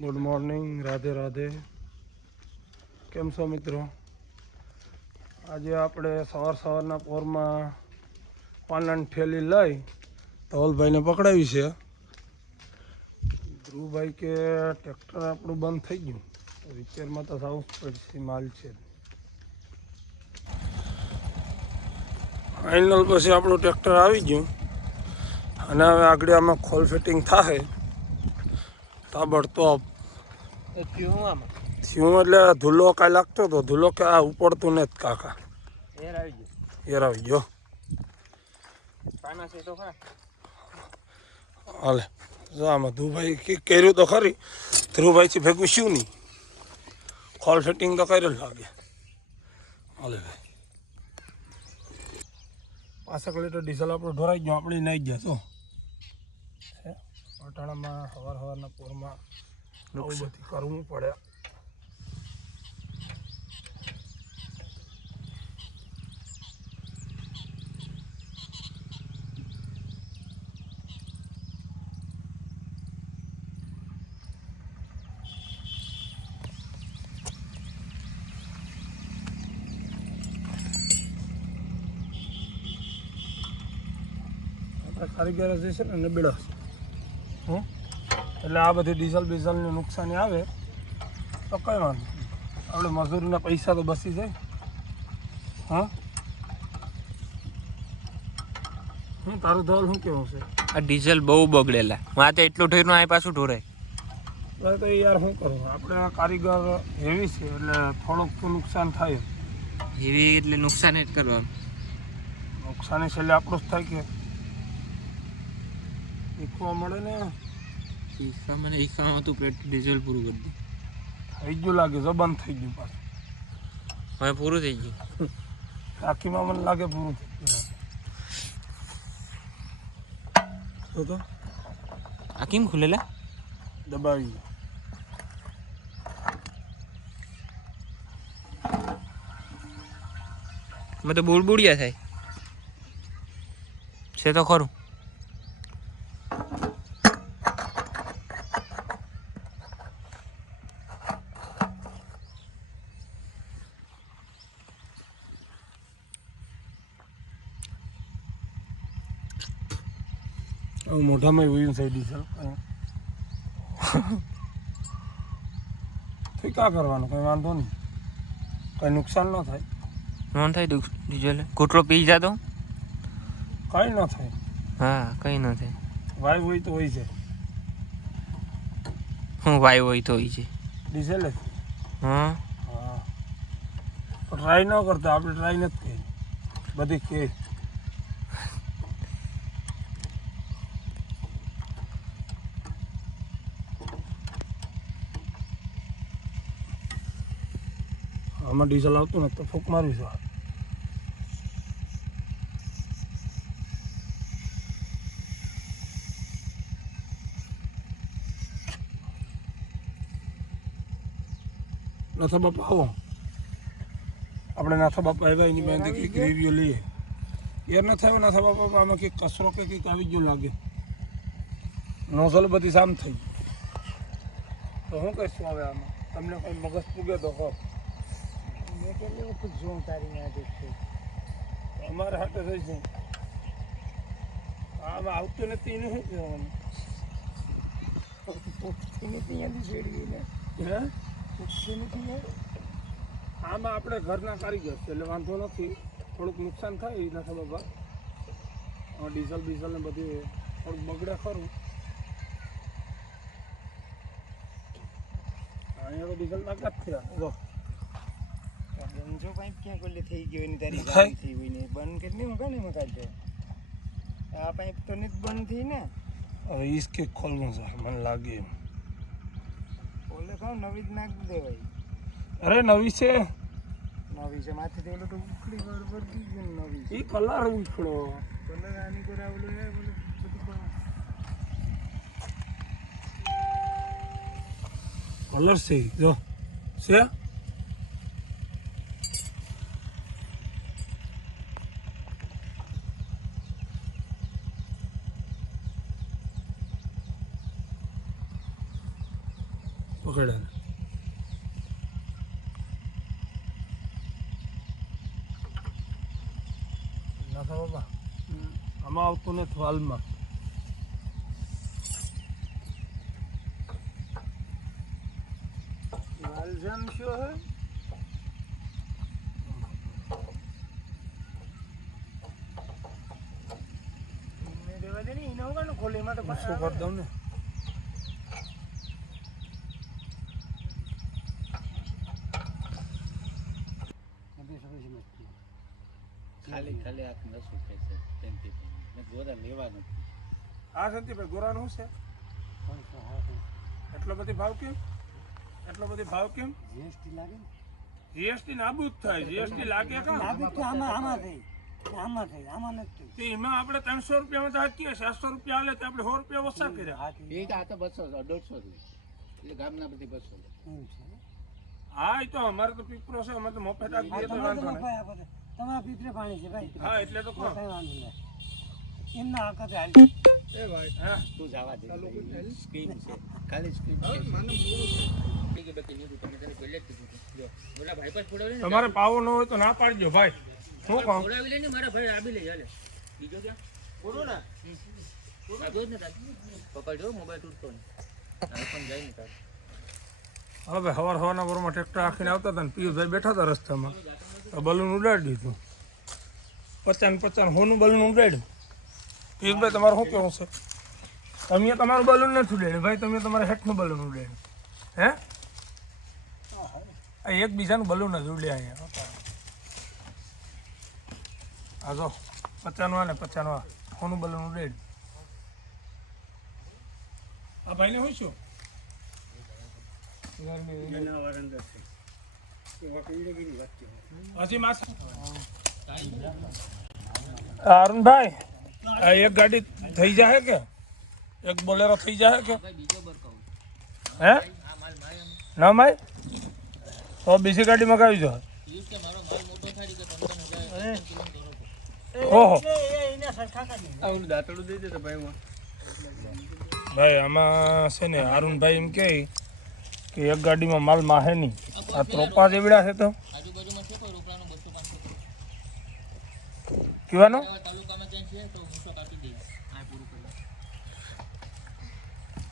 Good morning, Radhe Radhe. કેમ છો મિત્રો? આજે આપણે સવારના પોરમાં પાનની ઠેલી લઈ ધવલભાઈને પકડાવી છે. ધ્રુવભાઈ કે ટ્રેક્ટર આપણું બંધ થઈ ગયું, રિપેરમાં તો થવું જ પડશે, માલ છે. ફાઇનલ પછી આપણું ટ્રેક્ટર આવી ગયું અને હવે આગળ આમાં ખોલ ફિટિંગ થાય તાબડતોબ થયું. એટલે ધૂલો કાંઈ લાગતો હતો, ધૂલો કે આ ઉપડતું નથી કાકા. એર આવી ગયો. હાલે જો આમાં ધ્રુવભાઈ કર્યું તો ખરી, ધ્રુવભાઈથી ભેગું શું નહીં, ખોલ ફિટિંગ તો કરેલ લાગે. હાલે ભાઈ 5 લીટર ડીઝલ આપણું ઢોરાઈ ગયું, આપણે નાઈ ગયા તો અટાણામાં સવારના પોરમાં આવું બધી કરવું પડે. કારીગર જે છે ને નબળો એટલે આ બધી ડીઝલની નુકસાની આવે તો કંઈ વાંધો, આપણે મજૂરીના પૈસા તો બસી જાય. તારું ધવલ શું કેવું છે? આ ડીઝલ બહુ બગડેલા, મારે તો એટલું ઠેરનું આ પાછું ઢોરાય તો યાર શું કરું, આપણે આ કારીગર એવી છે એટલે થોડુંક તો નુકસાન થાય. એવી એટલે નુકસાન જ કરવાનું, નુકસાની છેલ્લે આપણું જ થાય કે શીખવા મળે ને. ઈકામાં હતું પેટ્રોલ ડીઝલ પૂરું કરી દે થઈ ગયું લાગે, જો બંધ થઈ ગયું પાછું. હવે પૂરું થઈ ગયું, ટાંકીમાં મને લાગે પૂરું થઈ ગયું. તો આ કેમ ખુલેલા? દબાવી મેં તો બુડબુડિયા થાય છે તો ખરું. મોઢામાં વયું છે ડીઝલ. કંઈ કાં કરવાનું, કંઈ વાંધો નહીં, કંઈ નુકસાન ન થાય. ન થાય ડીઝલ ઘૂંટડો પી જતો, કંઈ ન થાય. હા કંઈ ન થાય. વાય હોય તો હોય છે, હું વાય હોય તો હોય છે ડીઝલ જ. હા હા ટ્રાય ન કરતા, આપણે ટ્રાય નથી કરી બધી કે. આમાં ડીઝલ આવતું ને તો ફૂંક મારી છે. નાથા બાપા આવો, આપણે નાથા બાપા આવ્યા એની બેન કંઈક રિવ્યુ લઈએ. યાર ન થયો નાથા બાપા, આમાં કંઈક કચરો કે કંઈક આવી ગયું લાગે, નોઝલ બધી સામ થઈ ગઈ. તો શું કહીશું હવે આમાં? તમને કોઈ મગજ પૂગે તો કહો. મેં કેટલી વખત જોઉં તારી આદત છે, અમારે હાથે થઈ છે. આમાં આવતું નથી એને શું કહેવાનું? અહીંયાથી છેડવીને આમાં આપણે ઘરના કારીગર છે એટલે વાંધો નથી, થોડુંક નુકસાન થાય એ નથી બાબા. ડીઝલ બીઝલ ને બધું થોડુંક બગડે ખરું. અહીંયા તો ડીઝલ નાખા જ થયા. જો પાઇપ ક્યાં કોલે થઈ ગયો એની તારી ગાડી થઈ હોય ને બંધ કરી હું કાને મકાન દે. આ પાઇપ તો નથી બંધ થઈ ને. હવે ઈસ કે ખોલવું છે મને લાગે એમ. ઓલે કહો નવી જ નાખ દેવાય. અરે નવી છે, નવી છે માથે ઓલો તો ઉખડી વળગી ગયું નવી. એ કલર ઉખડો કલર આની કરે ઓલું હે બધું કલર છે જો છે. પકડ્યા નાખા બાબા આમાં આવતું ને વાલમાં વાલજામ શું હે મેં દેવા દે ને ઇનો હોગા ખોલે માં તો શું કરી દઉં ને ખાલી ખાલી આંખ ન સુખે છે તેનથી મેં ગોરા લેવા નથી આ સંતીભાઈ ગોરાનું છે એટલો બધી ભાવ કેમ એટલો બધી ભાવ કેમ જીએસટી લાગે ને જીએસટી નાબૂદ થાય જીએસટી લાગે કા નાબૂદ તો આમાં થઈ આમાં નથી તે એમાં આપણે 300 રૂપિયામાં તો હાકીએ 700 રૂપિયા હાલે તો આપણે 100 રૂપિયા ઓછા કર્યા એ આ તો 200 150 એટલે ગામના બધી 200 હા એ તો અમારે તો પીપરો છે અમે તો મફત આપી દઈએ તો વાંધો નહીં તમારા પીપરે પાણી છે ભાઈ હા એટલે તો કહો કઈ વાંધો નહીં એમના આકત હાલ એ ભાઈ હા તું જવા દે સ્કીમ છે ખાલી સ્કીમ તમારે પાવો ન હોય તો ના પાડજો ભાઈ શું કહું હવે હવારના વરમાં ટ્રેક્ટર આખીને આવતા હતા ને પિયુષભાઈ બેઠા હતા રસ્તામાં તો બલૂન ઉડાડી દીધું 50 હોનું બલૂન ઉડાડ્યું પિયુષભાઈ તમારું શું કેવું છે તમે તમારું બલૂન નથી ઉડાડ્યું ભાઈ તમે તમારા હેઠનું બલૂન ઉડાડ્યું હે એકબીજાનું બલૂન જ ઉડ્યા અહીંયા આ જો 50 ને 50 હોનું બલૂન ઉડાડ્યું આ ભાઈને હોય શું અરુણભાઈ એક ગાડી થઈ જાય કે એક બોલેરો થઈ જાય કે હે ના માય તો બીજી ગાડી મગાવી જો ઓહો ભાઈ આમાં છે ને અરુણભાઈ એમ કે એક ગાડીમાં માલ માહે નહીં આ ત્રોપા જેવડા છે તો કેવાનો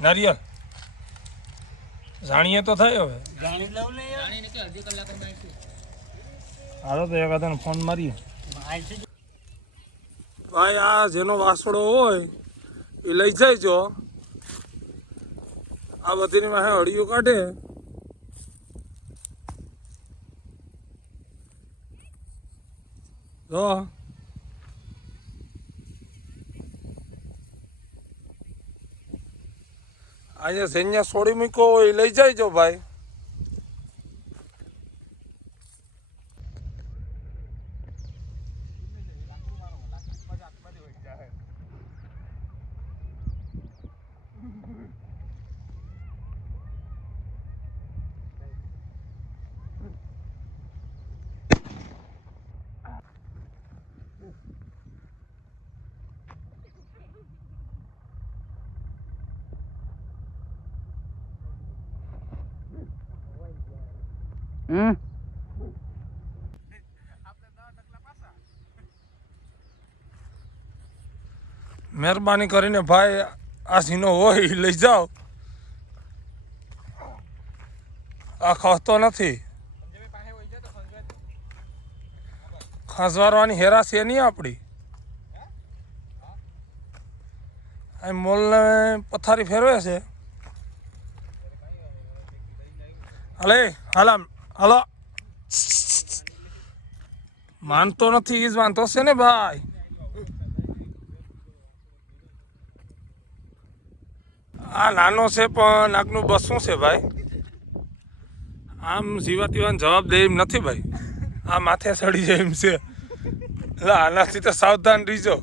નારિયેલ જાણીએ તો થાય હવે હાલો તો એકાદાને ફોન મારીએ ભાઈ આ જેનો વાસડો હોય એ લઈ જાય જો આ બધીની માહે હળીઓ કાઢે જો અહીંયા સૈન્ય છોડી મૂક્યો હોય લઈ જાય જો ભાઈ મહેરબાની કરીને ભાઈ આ સીનો હોય ઈ લઈ જાઓ આ ખસતો નથી ખસવારવાની હેરા છે નહીં આપણી આ મોલને પથારી ફેરવે છે હાલે હાલા હાલો માનતો નથી ઈ જ વાંધો છે ને ભાઈ આ નાનો છે પણ આગનું બસું છે ભાઈ આમ જીવા તીવાનો જવાબ દે એમ નથી ભાઈ આ માથે ચડી જાય એમ છે એટલે આનાથી તો સાવધાન રહીજો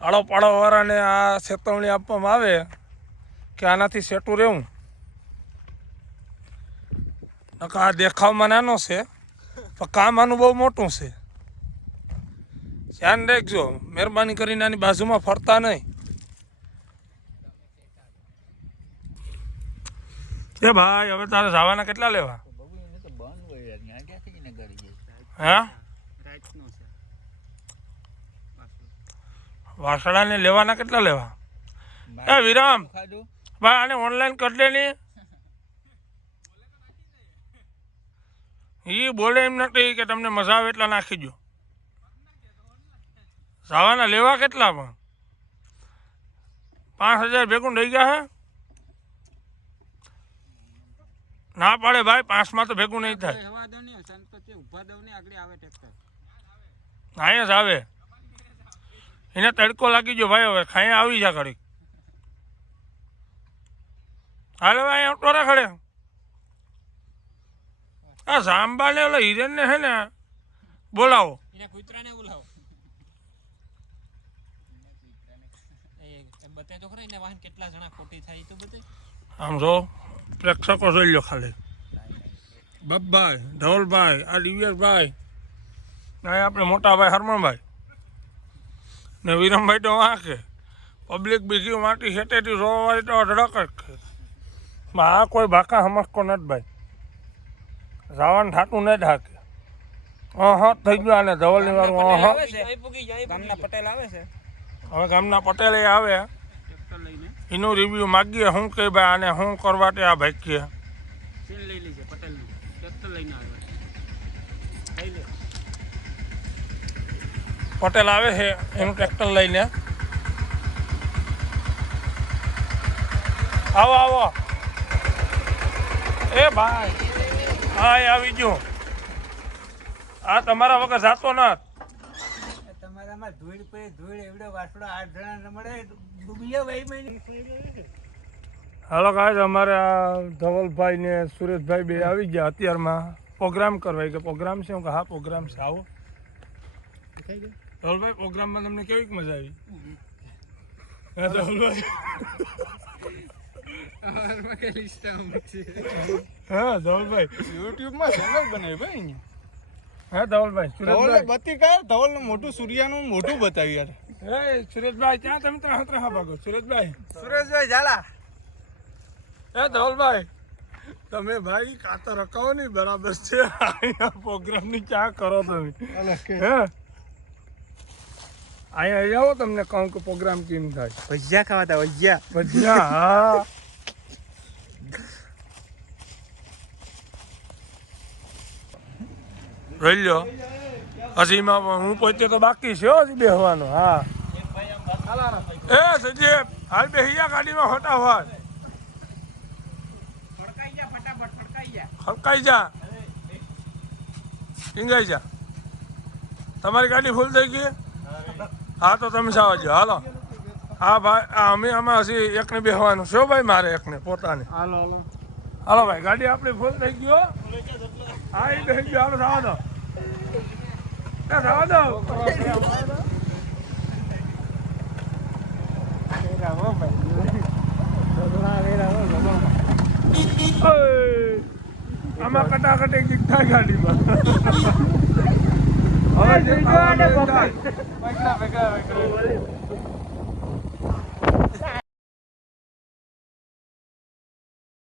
આળો પાડો વાળાને આ ચેતવણી આપવામાં આવે કે આનાથી સેટું રહેવું આ દેખાવમાં નાનો છે પણ કામ આનું બહુ મોટું છે ધ્યાન રાખજો મહેરબાની કરીને આની બાજુમાં ફરતા નહીં એ ભાઈ હવે તારે જવાના કેટલા લેવા તો બબુ એને તો બંધ હોય યાર ત્યાં ક્યાંથી એને કરી જાય હા રાઈટનો છે વાસણાને લેવાના કેટલા લેવા એ વિરામ ખાધું ભાઈ આને ઓનલાઈન કરી દે ને એ બોલે એમ નથી કે તમને મજા આવે એટલા નાખી દો જવાના લેવા કેટલા પણ 5,000 ભેગું થઈ ગયા હે ના પાડે ભાઈ 5માં તો ભેગું નહીં થાય હવા દો ને સંતોષે ઊભા દો ને આગળ આવે ટ્રેક્ટર અહીંયા જ આવે એને તડકો લાગી ગયો ભાઈ હવે ખાઈ આવી જા ઘડી હાલે ભાઈ ઓટો રાખડે આ સાંભા ને ઓલા હિરેન ને હે ને બોલાવો એને કૂતરાને બોલાવો એ બતાય તો ખરા એને વાહન કેટલા જણા ખોટી થાય એ તો બતાય આમ જો પ્રેક્ષકો જોઈ લો ખાલી બબ્બાઈ ધવલભાઈ આ દિવ્યેશભાઈ આ આપણે મોટા ભાઈ હરમણભાઈ ને વિરમભાઈ તો વાંકે પબ્લિક બીજી માટી હેઠેથી જોવાય તો અઢળક જ આ કોઈ ભાકા સમજતો નથી ભાઈ જવાનું થાતું નહીં ઢાકે હા થઈ ગયું આને ધવલની વાળું ગામના પટેલ આવે છે હવે ગામના પટેલે આવે ટ્રેક્ટર લઈને એનું રિવ્યુ માગીએ શું કે ભાઈ આને શું કરવા તે આ ભાઈ કે સીન લઈ લીધે પટેલનું ટ્રેક્ટર લઈને આવે લઈ લે પટેલ આવે છે એનું ટ્રેક્ટર લઈને આવો આવો એ ભાઈ હા એ આવી ગયો આ તમારા વગર જાતો ના તમારામાં ધૂળ પડી ધૂળ એવડો વાસડો 8 જણા ન મળે ડૂબી જાવ ભાઈ મહિને હાલો કાંઈ અમારે આ ધવલભાઈ ને સુરેશભાઈ બે આવી ગયા અત્યારમાં પ્રોગ્રામ કરવા કે પ્રોગ્રામ છે હું કે હા પ્રોગ્રામ છે આવો ધવલભાઈ પ્રોગ્રામમાં તમને કેવી મજા આવી હા ધવલભાઈ હા ધવલભાઈ યુટ્યુબમાં ચેનલ બનાવી ભાઈ હા ધવલભાઈ સુરેશભાઈ બતી કાય ધવલ મોટું સૂર્યાનું મોટું બતાવી યાર એ સુરેશભાઈ ક્યાં તમે ત્રાહ ભાગો સુરેશભાઈ સુરેશભાઈ ઝાલા એ ધવલભાઈ તમે ભાઈ કાતર રકાવો નહીં બરાબર છે અહીંયા પ્રોગ્રામની ક્યાં કરો તમે હે અહીંયા આવો તમને કહું કે પ્રોગ્રામ કેમ થાય ભજીયા ખાવાતા ભજીયા ભજીયા હા જોઈ લો હજી એમાં હું પોતે તો બાકી છે હજી બેસવાનો હા એ સજી હાલ બેહિયા ગાડીમાં ફટાફટ ખડકાઈ જા ટીંગાઈ જા તમારી ગાડી ફૂલ થઈ ગઈ હા તો તમે સાવજો હાલો હા ભાઈ અમે આમાં હજી એકને બેસવાનું છે ભાઈ મારે એકને પોતાને હાલો હાલો હાલો ભાઈ ગાડી આપણી ફૂલ થઈ ગયો હા એ બેસી ગયો હાલો જવા દો જવા દો આમાં કટાકટી ગીત થાય ગાડીમાં હવે